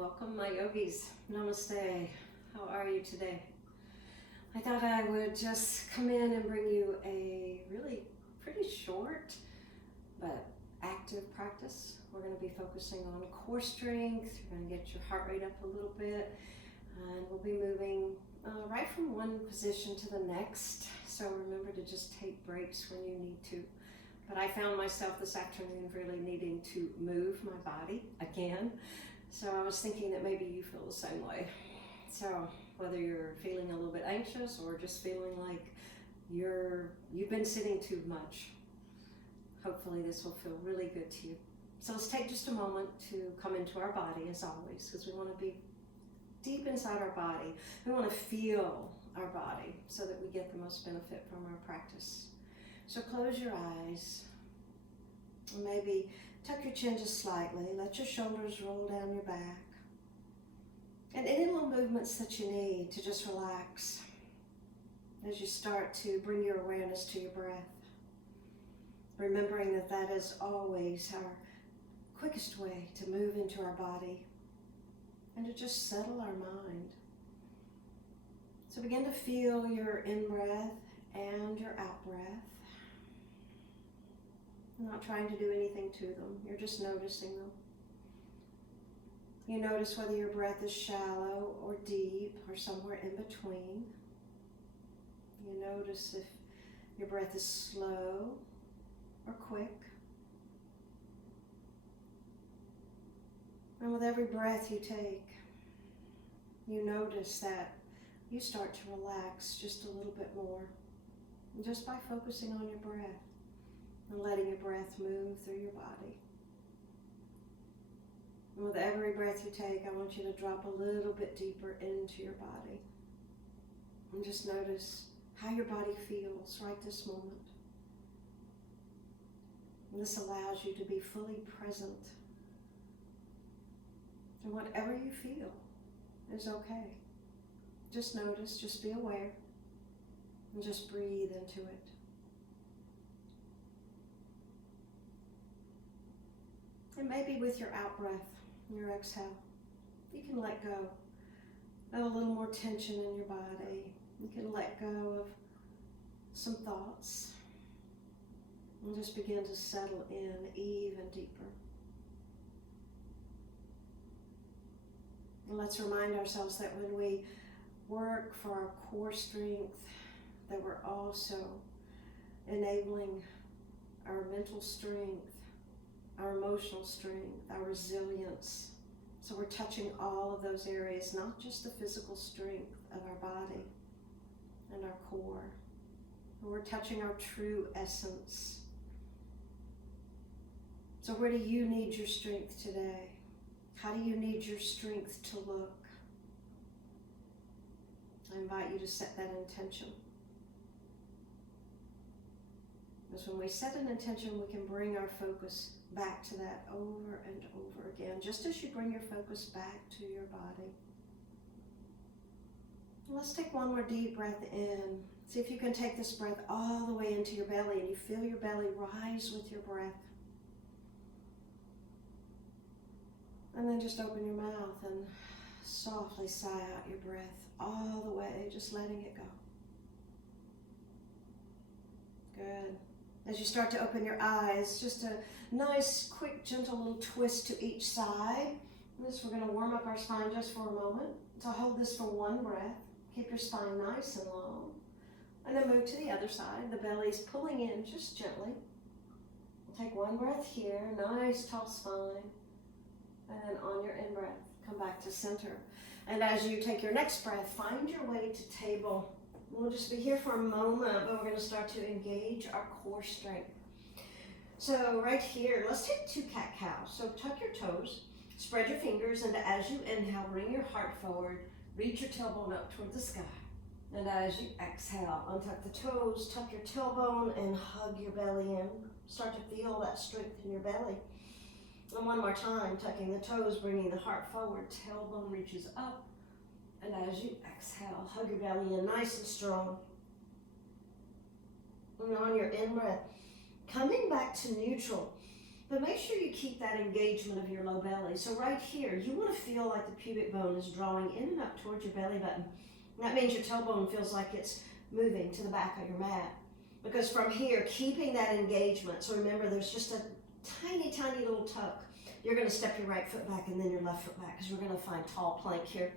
Welcome, my yogis. Namaste. How are you today? I thought I would just come in and bring you a really pretty short but active practice. We're going to be focusing on core strength. You're going to get your heart rate up a little bit, and we'll be moving right from one position to the next. So remember to just take breaks when you need to. But I found myself this afternoon really needing to move my body again. So I was thinking that maybe you feel the same way. So whether you're feeling a little bit anxious or just feeling like you've been sitting too much, hopefully this will feel really good to you. So let's take just a moment to come into our body as always, because we want to be deep inside our body. We want to feel our body so that we get the most benefit from our practice. So close your eyes, and maybe tuck your chin just slightly. Let your shoulders roll down your back. And any little movements that you need to just relax as you start to bring your awareness to your breath. Remembering that that is always our quickest way to move into our body and to just settle our mind. So begin to feel your in-breath and your out-breath. You're not trying to do anything to them. You're just noticing them. You notice whether your breath is shallow or deep or somewhere in between. You notice if your breath is slow or quick. And with every breath you take, you notice that you start to relax just a little bit more, just by focusing on your breath and letting your breath move through your body. And with every breath you take, I want you to drop a little bit deeper into your body. And just notice how your body feels right this moment. And this allows you to be fully present. And whatever you feel is okay. Just notice, just be aware, and just breathe into it. And maybe with your out-breath, your exhale, you can let go of a little more tension in your body. You can let go of some thoughts and just begin to settle in even deeper. And let's remind ourselves that when we work for our core strength, that we're also enabling our mental strength, our emotional strength, our resilience. So we're touching all of those areas, not just the physical strength of our body and our core, but we're touching our true essence. So where do you need your strength today? How do you need your strength to look? I invite you to set that intention. Because when we set an intention, we can bring our focus back to that over and over again, just as you bring your focus back to your body. Let's take one more deep breath in. See if you can take this breath all the way into your belly, and you feel your belly rise with your breath. And then just open your mouth and softly sigh out your breath all the way, just letting it go. Good. As you start to open your eyes, just a nice, quick, gentle little twist to each side. We're going to warm up our spine just for a moment. So hold this for one breath. Keep your spine nice and long. And then move to the other side. The belly's pulling in just gently. Take one breath here, nice tall spine. And then on your in-breath, come back to center. And as you take your next breath, find your way to table. We'll just be here for a moment, but we're going to start to engage our core strength. So right here, let's take 2 cat-cows. So tuck your toes, spread your fingers, and as you inhale, bring your heart forward, reach your tailbone up toward the sky. And as you exhale, untuck the toes, tuck your tailbone, and hug your belly in. Start to feel that strength in your belly. And one more time, tucking the toes, bringing the heart forward, tailbone reaches up. And as you exhale, hug your belly in nice and strong. And on your in-breath, coming back to neutral, But make sure you keep that engagement of your low belly. So right here, you want to feel like the pubic bone is drawing in and up towards your belly button. That means your tailbone feels like it's moving to the back of your mat. Because from here, keeping that engagement, so remember there's just a tiny, tiny little tuck. You're going to step your right foot back and then your left foot back because we're going to find tall plank here.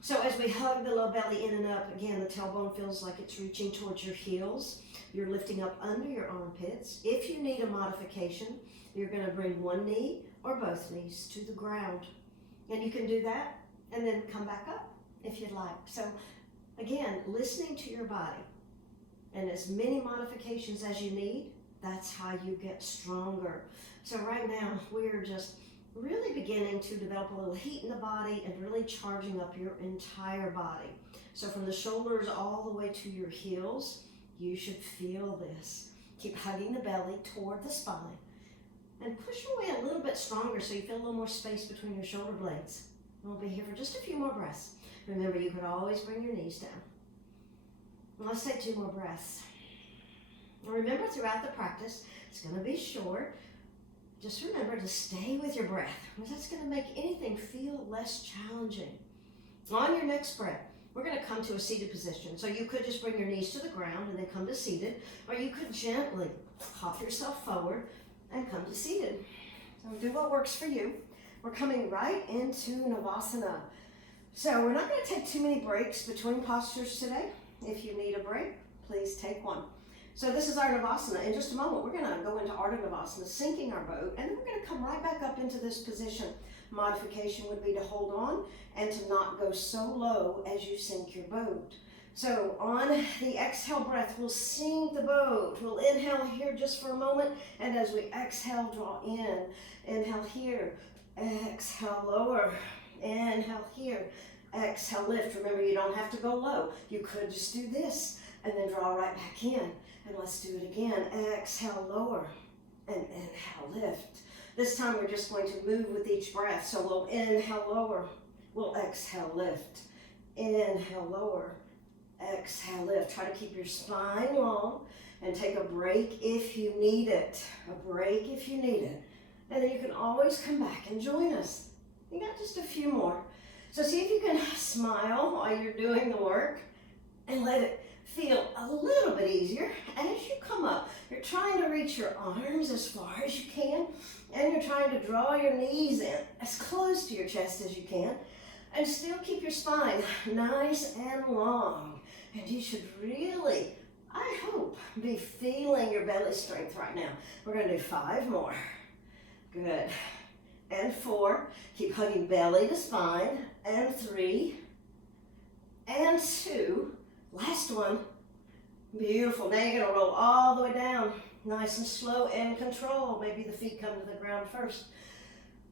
So as we hug the low belly in and up, again, the tailbone feels like it's reaching towards your heels. You're lifting up under your armpits. If you need a modification, you're going to bring one knee or both knees to the ground. And you can do that and then come back up if you'd like. So again, listening to your body and as many modifications as you need, that's how you get stronger. So right now, we're just really beginning to develop a little heat in the body and really charging up your entire body. So from the shoulders all the way to your heels, you should feel this. Keep hugging the belly toward the spine and push your way a little bit stronger so you feel a little more space between your shoulder blades. We'll be here for just a few more breaths. Remember, you could always bring your knees down. Let's take 2 more breaths. Remember, throughout the practice, it's going to be short. Just remember to stay with your breath, because that's going to make anything feel less challenging. On your next breath, we're going to come to a seated position. So you could just bring your knees to the ground and then come to seated, or you could gently hop yourself forward and come to seated. So do what works for you. We're coming right into Navasana. So we're not going to take too many breaks between postures today. If you need a break, please take one. So this is our Navasana. In just a moment, we're going to go into Ardha Navasana, sinking our boat, and then we're going to come right back up into this position. Modification would be to hold on and to not go so low as you sink your boat. So on the exhale breath, we'll sink the boat. We'll inhale here just for a moment, and as we exhale, draw in. Inhale here, exhale lower, inhale here, exhale lift. Remember, you don't have to go low. You could just do this and then draw right back in. And let's do it again. Exhale, lower, and inhale, lift. This time we're just going to move with each breath. So we'll inhale, lower. We'll exhale, lift. Inhale, lower. Exhale, lift. Try to keep your spine long and take a break if you need it. A break if you need it. And then you can always come back and join us. You got just a few more. So see if you can smile while you're doing the work and let it feel a little bit easier. As you come up, you're trying to reach your arms as far as you can, and you're trying to draw your knees in as close to your chest as you can, and still keep your spine nice and long. And you should really, I hope, be feeling your belly strength right now. We're going to do 5 more. Good. And 4. Keep hugging belly to spine. And 3. And 2. Last one. Beautiful. Now you're going to roll all the way down. Nice and slow and control. Maybe the feet come to the ground first.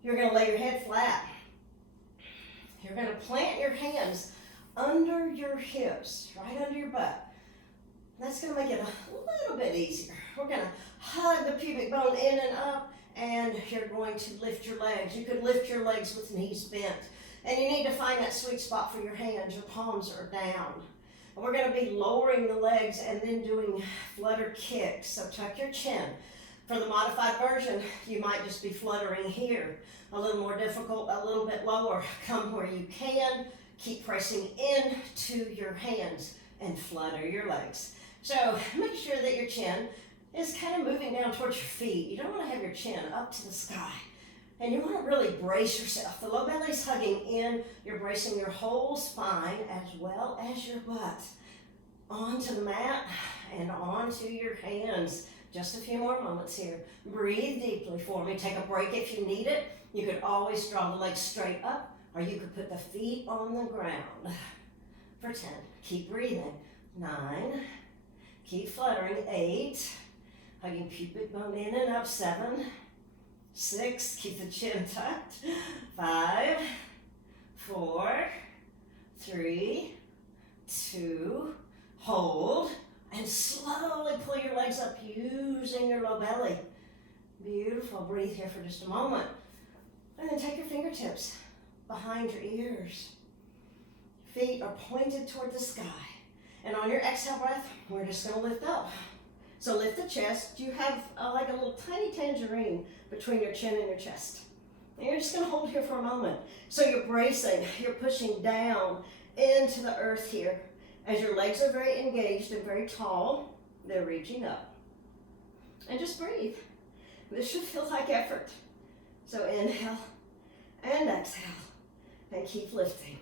You're going to lay your head flat. You're going to plant your hands under your hips, right under your butt. That's going to make it a little bit easier. We're going to hug the pubic bone in and up, and you're going to lift your legs. You could lift your legs with knees bent. And you need to find that sweet spot for your hands. Your palms are down. And we're going to be lowering the legs and then doing flutter kicks. So tuck your chin. For the modified version, you might just be fluttering here. A little more difficult, a little bit lower. Come where you can. Keep pressing into your hands and flutter your legs. So make sure that your chin is kind of moving down towards your feet. You don't want to have your chin up to the sky. And you want to really brace yourself. The low belly's hugging in. You're bracing your whole spine as well as your butt. Onto the mat and onto your hands. Just a few more moments here. Breathe deeply for me. Take a break if you need it. You could always draw the legs straight up, or you could put the feet on the ground. For 10. Keep breathing. 9. Keep fluttering. 8. Hugging pubic bone in and up. 7. 6. Keep the chin tucked. 5. 4. 3. 2. Hold. And slowly pull your legs up using your low belly. Beautiful. Breathe here for just a moment. And then take your fingertips behind your ears. Feet are pointed toward the sky. And on your exhale breath, we're just going to lift up. So lift the chest. You have like a little tiny tangerine between your chin and your chest. And you're just gonna hold here for a moment. So you're bracing, you're pushing down into the earth here. As your legs are very engaged and very tall, they're reaching up. And just breathe. This should feel like effort. So inhale and exhale and keep lifting.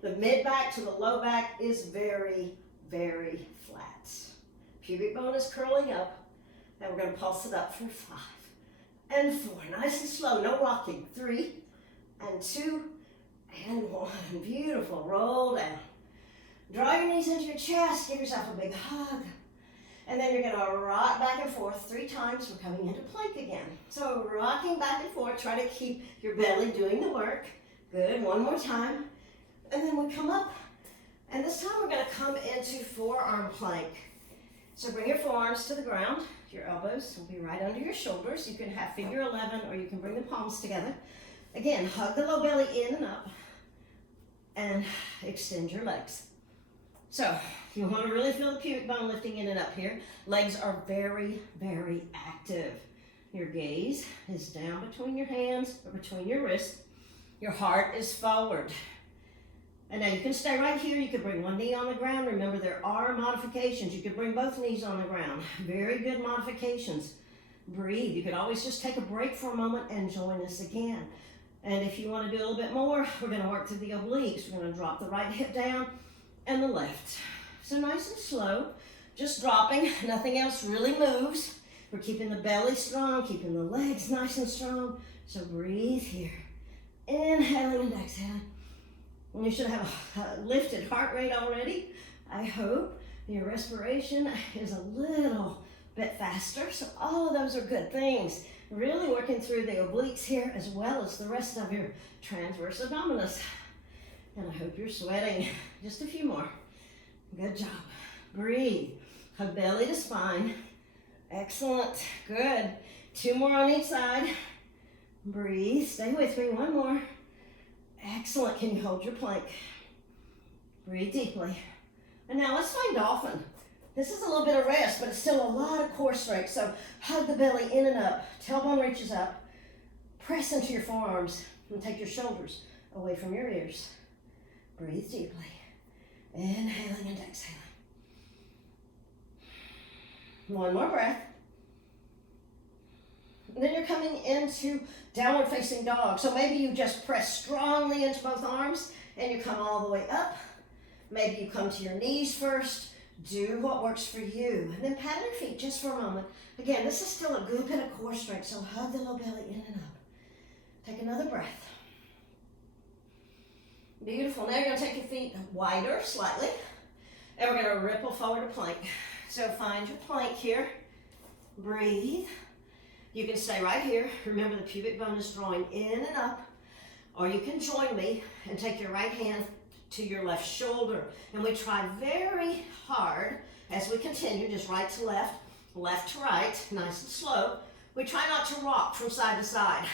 The mid back to the low back is very, very flat. Pubic bone is curling up, and we're going to pulse it up for 5 and 4. Nice and slow, no rocking. 3 and 2 and 1. Beautiful. Roll down. Draw your knees into your chest. Give yourself a big hug. And then you're going to rock back and forth 3 times. We're coming into plank again. So rocking back and forth. Try to keep your belly doing the work. Good. One more time. And then we come up. And this time we're going to come into forearm plank. So bring your forearms to the ground. Your elbows will be right under your shoulders. You can have figure 11 or you can bring the palms together. Again, hug the low belly in and up. And extend your legs. So you want to really feel the pubic bone lifting in and up here. Legs are very, very active. Your gaze is down between your hands or between your wrists. Your heart is forward. And now you can stay right here. You can bring one knee on the ground. Remember, there are modifications. You can bring both knees on the ground. Very good modifications. Breathe. You could always just take a break for a moment and join us again. And if you want to do a little bit more, we're going to work through the obliques. We're going to drop the right hip down and the left. So nice and slow, just dropping. Nothing else really moves. We're keeping the belly strong, keeping the legs nice and strong. So breathe here. Inhaling and exhaling. And you should have a lifted heart rate already. I hope your respiration is a little bit faster. So all of those are good things. Really working through the obliques here as well as the rest of your transverse abdominis. And I hope you're sweating. Just a few more. Good job. Breathe. Hug belly to spine. Excellent. Good. 2 more on each side. Breathe. Stay with me. 1 more. Excellent. Can you hold your plank? Breathe deeply. And now let's find dolphin. This is a little bit of rest, but it's still a lot of core strength. So hug the belly in and up. Tailbone reaches up. Press into your forearms and take your shoulders away from your ears. Breathe deeply. Inhaling and exhaling. 1 more breath. And then you're coming into downward facing dog. So maybe you just press strongly into both arms and you come all the way up. Maybe you come to your knees first. Do what works for you. And then paddle your feet just for a moment. Again, this is still a good bit of core strength, so hug the low belly in and up. Take another breath. Beautiful. Now you're going to take your feet wider slightly. And we're going to ripple forward to plank. So find your plank here. Breathe. You can stay right here. Remember, the pubic bone is drawing in and up. Or you can join me and take your right hand to your left shoulder. And we try very hard as we continue, just right to left to right, nice and slow. We try not to rock from side to side.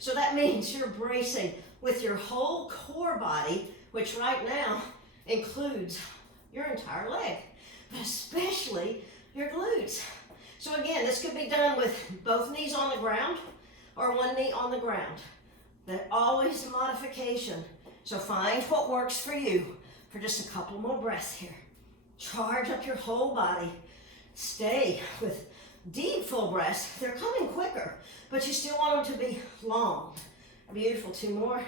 So that means you're bracing with your whole core body, which right now includes your entire leg, but especially your glutes. So again, this could be done with both knees on the ground or 1 knee on the ground. But always a modification. So find what works for you for just a couple more breaths here. Charge up your whole body. Stay with deep full breaths. They're coming quicker, but you still want them to be long. Beautiful. 2 more.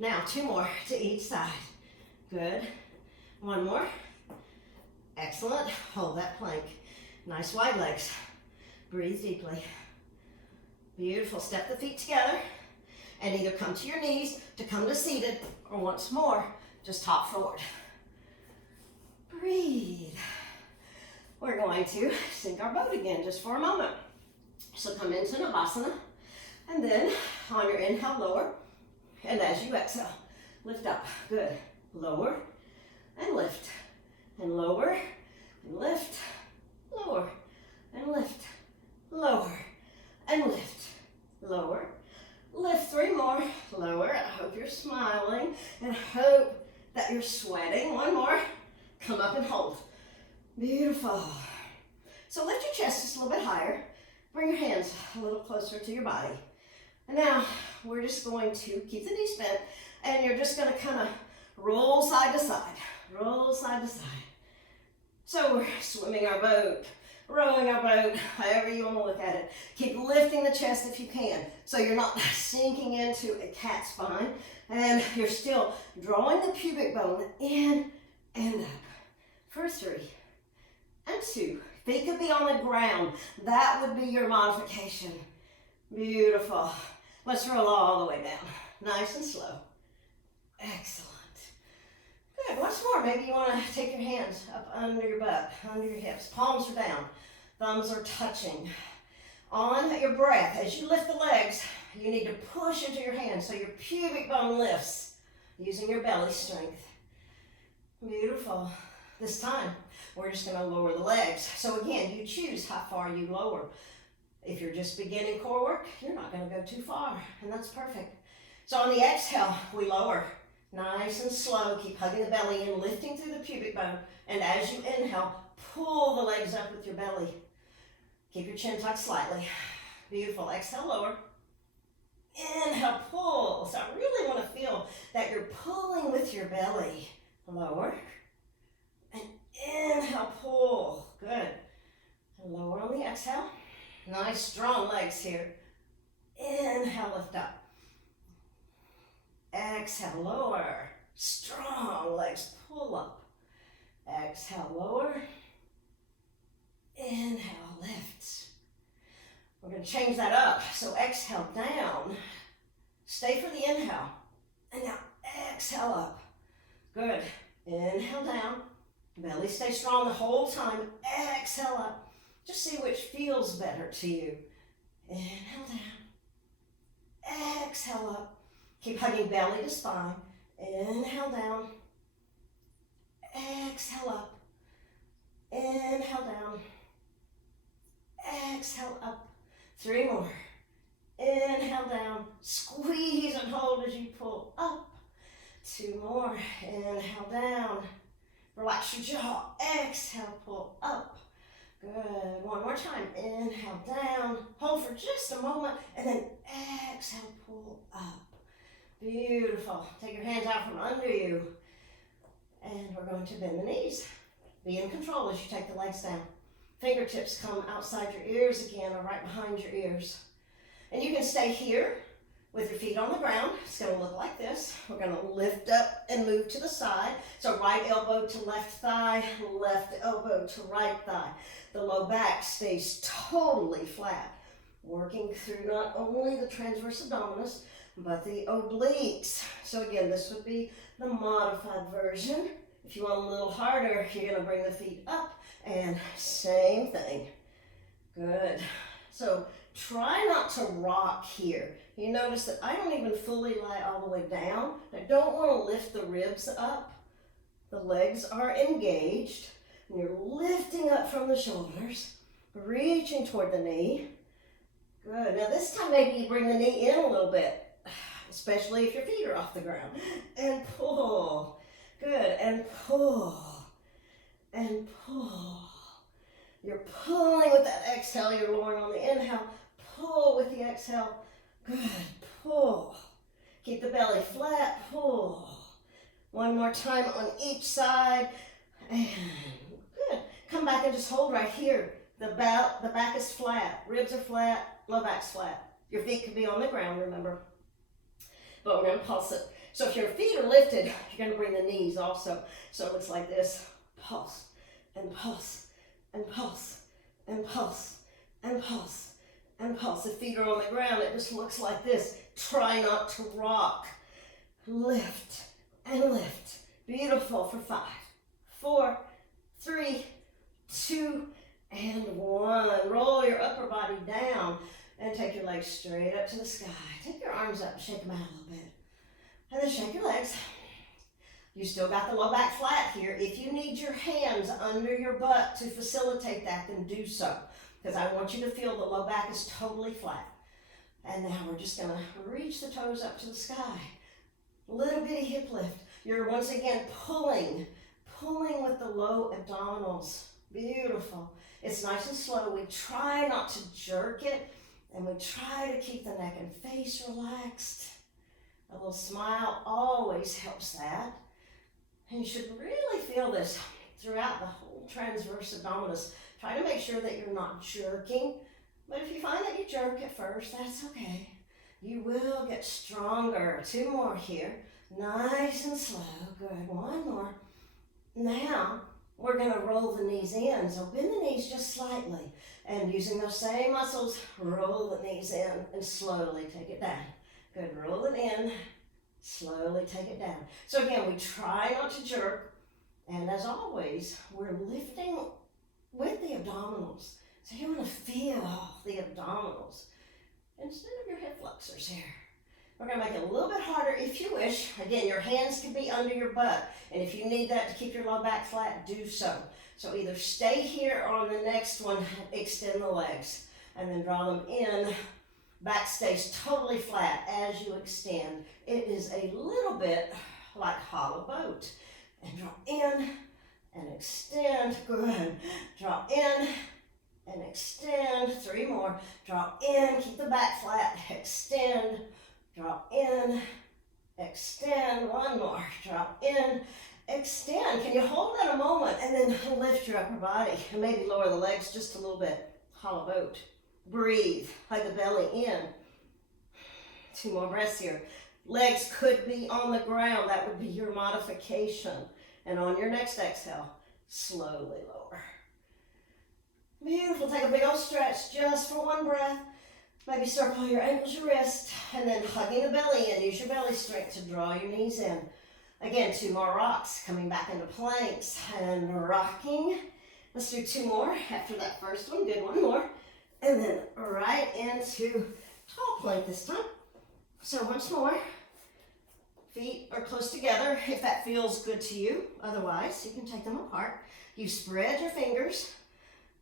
Now 2 more to each side. Good. 1 more. Excellent. Hold that plank. Nice wide legs. Breathe deeply. Beautiful. Step the feet together and either come to your knees to come to seated, or once more, just hop forward. Breathe. We're going to sink our boat again just for a moment. So come into Navasana, and then on your inhale, lower, and as you exhale, lift up. Good. Lower and lift, and lower and lift, lower and lift, lower and lift, lower. Lift 3 more, lower. I hope you're smiling and hope that you're sweating. 1 more, come up and hold. Beautiful. So lift your chest just a little bit higher. Bring your hands a little closer to your body. And now we're just going to keep the knees bent, and you're just going to kind of roll side to side, roll side to side. So we're swimming our boat, rowing our boat, however you want to look at it. Keep lifting the chest if you can, so you're not sinking into a cat spine, and you're still drawing the pubic bone in and up for 3 and 2. Feet could be on the ground. That would be your modification. Beautiful. Let's roll all the way down. Nice and slow. Excellent. Good. Once more. Maybe you want to take your hands up under your butt, under your hips. Palms are down. Thumbs are touching. On your breath, as you lift the legs, you need to push into your hands so your pubic bone lifts using your belly strength. Beautiful. This time, we're just going to lower the legs. So again, you choose how far you lower. If you're just beginning core work, you're not going to go too far, and that's perfect. So on the exhale, we lower. Nice and slow. Keep hugging the belly in, lifting through the pubic bone. And as you inhale, pull the legs up with your belly. Keep your chin tucked slightly. Beautiful. Exhale, lower. Inhale, pull. So I really want to feel that you're pulling with your belly. Lower. And inhale, pull. Good. And lower on the exhale. Nice, strong legs here. Inhale, lift up. Exhale, lower. Strong legs, pull up. Exhale, lower. Inhale, lift. We're going to change that up. So exhale, down. Stay for the inhale. And now exhale up. Good. Inhale, down. Belly stay strong the whole time. Exhale up. Just see which feels better to you. Inhale down. Exhale up. Keep hugging belly to spine. Inhale down. Exhale up. Inhale down. Exhale up. 3 more. Inhale down. Squeeze and hold as you pull up. 2 more. Inhale down. Relax your jaw. Exhale, pull up. Good. 1 more time. Inhale down. Hold for just a moment. And then exhale, pull up. Beautiful. Take your hands out from under you. And we're going to bend the knees. Be in control as you take the legs down. Fingertips come outside your ears again or right behind your ears. And you can stay here with your feet on the ground. It's going to look like this. We're going to lift up and move to the side. So right elbow to left thigh, left elbow to right thigh. The low back stays totally flat. Working through not only the transverse abdominis, but the obliques. So again, this would be the modified version. If you want a little harder, you're going to bring the feet up and same thing. Good. So try not to rock here. You notice that I don't even fully lie all the way down. I don't want to lift the ribs up. The legs are engaged. And you're lifting up from the shoulders, reaching toward the knee. Good. Now this time maybe you bring the knee in a little bit, especially if your feet are off the ground. And pull. Good. And pull. And pull. You're pulling with that exhale. You're lowering on the inhale. Pull with the exhale. Good. Pull. Keep the belly flat. Pull. 1 more time on each side. And good. Come back and just hold right here. The back is flat. Ribs are flat. Low back's flat. Your feet can be on the ground, remember. But we're going to pulse it. So if your feet are lifted, you're going to bring the knees also. So it looks like this. Pulse. And pulse. And pulse. And pulse. And pulse. And pulse. The feet are on the ground. It just looks like this. Try not to rock. Lift and lift. Beautiful for 5, 4, 3, 2, and 1. Roll your upper body down and take your legs straight up to the sky. Take your arms up and shake them out a little bit. And then shake your legs. You still got the low back flat here. If you need your hands under your butt to facilitate that, then do so. Because I want you to feel the low back is totally flat. And now we're just going to reach the toes up to the sky. Little bitty hip lift. You're once again pulling with the low abdominals. Beautiful. It's nice and slow. We try not to jerk it, and we try to keep the neck and face relaxed. A little smile always helps that. And you should really feel this throughout the whole transverse abdominis. Try to make sure that you're not jerking, but if you find that you jerk at first, that's okay. You will get stronger. 2 more here. Nice and slow. Good. 1 more. Now, we're going to roll the knees in. So bend the knees just slightly. And using those same muscles, roll the knees in and slowly take it down. Good. Roll it in. Slowly take it down. So again, we try not to jerk. And as always, we're lifting with the abdominals. So you want to feel the abdominals instead of your hip flexors here. We're going to make it a little bit harder if you wish. Again, your hands can be under your butt. And if you need that to keep your low back flat, do so. So either stay here or on the next one, extend the legs. And then draw them in. Back stays totally flat as you extend. It is a little bit like hollow boat. And draw in and extend. Good. Draw in and extend. 3 more. Draw in, keep the back flat, extend. Draw in, extend. 1 more. Draw in, extend. Can you hold that a moment and then lift your upper body and maybe lower the legs just a little bit. Hollow boat. Breathe. Hug the belly in. 2 more breaths here. Legs could be on the ground. That would be your modification. And on your next exhale, slowly lower. Beautiful. Take a big old stretch just for 1 breath. Maybe circle your ankles, your wrist, and then hugging the belly in. Use your belly strength to draw your knees in. Again, 2 more rocks. Coming back into planks and rocking. Let's do 2 more after that first one. Good. 1 more. And then right into tall plank this time. So once more. Feet are close together if that feels good to you. Otherwise, you can take them apart. You spread your fingers.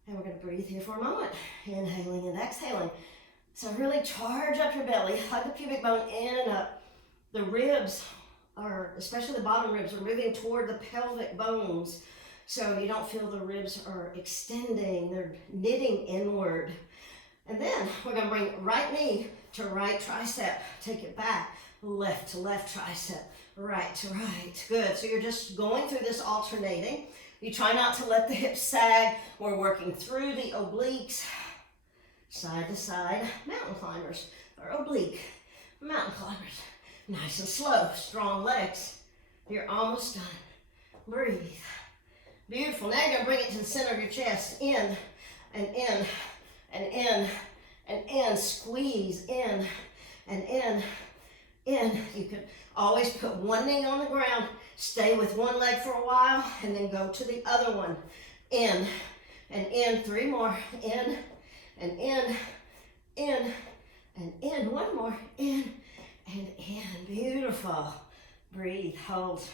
And we're going to breathe here for a moment. Inhaling and exhaling. So really charge up your belly. Hug the pubic bone in and up. The ribs are, especially the bottom ribs, are moving toward the pelvic bones. So you don't feel the ribs are extending. They're knitting inward. And then we're going to bring right knee to right tricep. Take it back. Left to left tricep. Right to right. Good. So you're just going through this alternating. You try not to let the hips sag. We're working through the obliques. Side to side. Mountain climbers. Or oblique. Mountain climbers. Nice and slow. Strong legs. You're almost done. Breathe. Beautiful. Now you're going to bring it to the center of your chest. In and in and in and in. Squeeze in and in. In. You can always put 1 knee on the ground. Stay with 1 leg for a while and then go to the other one. In and in. 3 more. In and in. In and in. 1 more. In and in. Beautiful. Breathe. Hold.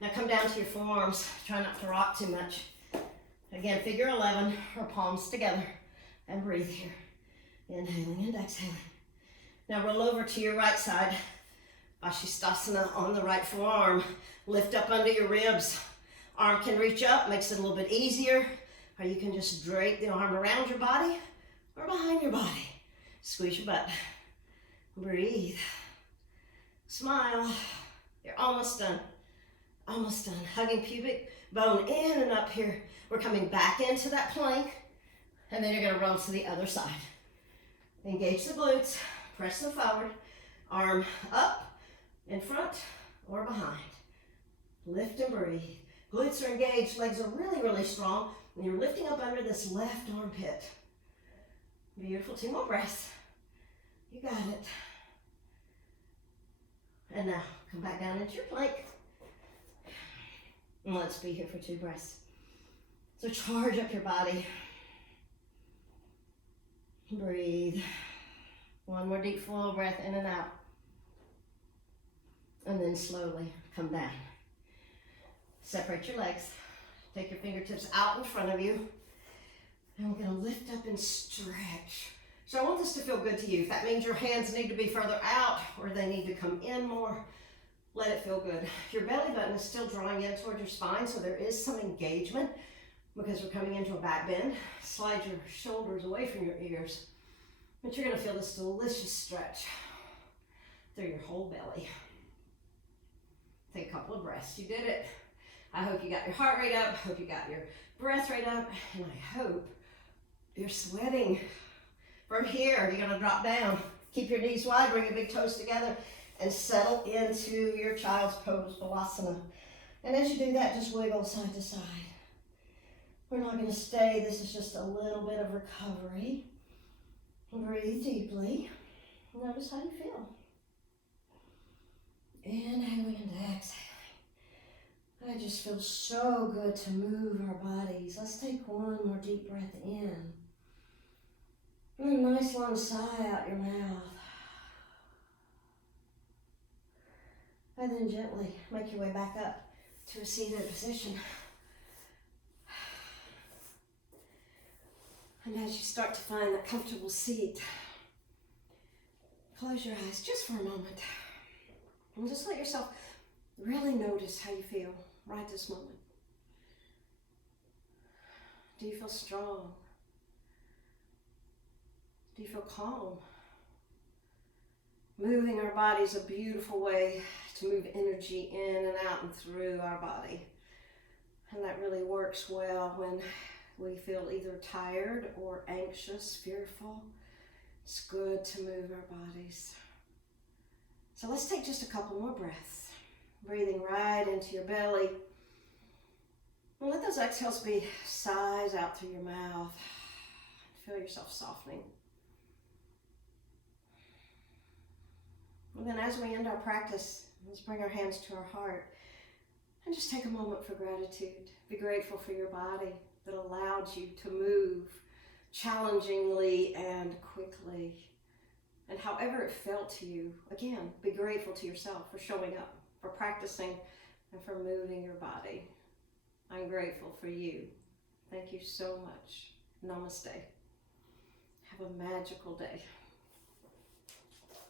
Now come down to your forearms. Try not to rock too much. Again, figure 11 or palms together. And breathe here. Inhaling and exhaling. Now roll over to your right side. Vashisthasana on the right forearm. Lift up under your ribs. Arm can reach up, makes it a little bit easier. Or you can just drape the arm around your body or behind your body. Squeeze your butt. Breathe. Smile. You're almost done. Almost done. Hugging pubic bone in and up here. We're coming back into that plank. And then you're going to roll to the other side. Engage the glutes. Press them forward. Arm up, in front, or behind. Lift and breathe. Glutes are engaged. Legs are really, really strong. And you're lifting up under this left armpit. Beautiful. 2 more breaths. You got it. And now, come back down into your plank. And let's be here for 2 breaths. So charge up your body. Breathe. 1 more deep full breath in and out. And then slowly come down. Separate your legs. Take your fingertips out in front of you. And we're going to lift up and stretch. So I want this to feel good to you. If that means your hands need to be further out or they need to come in more, let it feel good. Your belly button is still drawing in toward your spine, so there is some engagement. because we're coming into a back bend. Slide your shoulders away from your ears, but you're going to feel this delicious stretch through your whole belly. Take a couple of breaths. You did it. I hope you got your heart rate up. I hope you got your breath rate up. And I hope you're sweating. From here, you're going to drop down. Keep your knees wide. Bring your big toes together and settle into your child's pose, Balasana. And as you do that, just wiggle side to side. We're not going to stay. This is just a little bit of recovery. Breathe deeply. Notice how you feel. Inhaling and exhaling. I just feel so good to move our bodies. Let's take one more deep breath in. And a nice long sigh out your mouth. And then gently make your way back up to a seated position. And as you start to find that comfortable seat, close your eyes just for a moment. And just let yourself really notice how you feel right this moment. Do you feel strong? Do you feel calm? Moving our body is a beautiful way to move energy in and out and through our body. And that really works well when we feel either tired or anxious, fearful. It's good to move our bodies. So let's take just a couple more breaths. Breathing right into your belly. And let those exhales be sighs out through your mouth. Feel yourself softening. And then as we end our practice, let's bring our hands to our heart and just take a moment for gratitude. Be grateful for your body that allowed you to move challengingly and quickly. And however it felt to you, again, be grateful to yourself for showing up, for practicing, and for moving your body. I'm grateful for you. Thank you so much. Namaste. Have a magical day.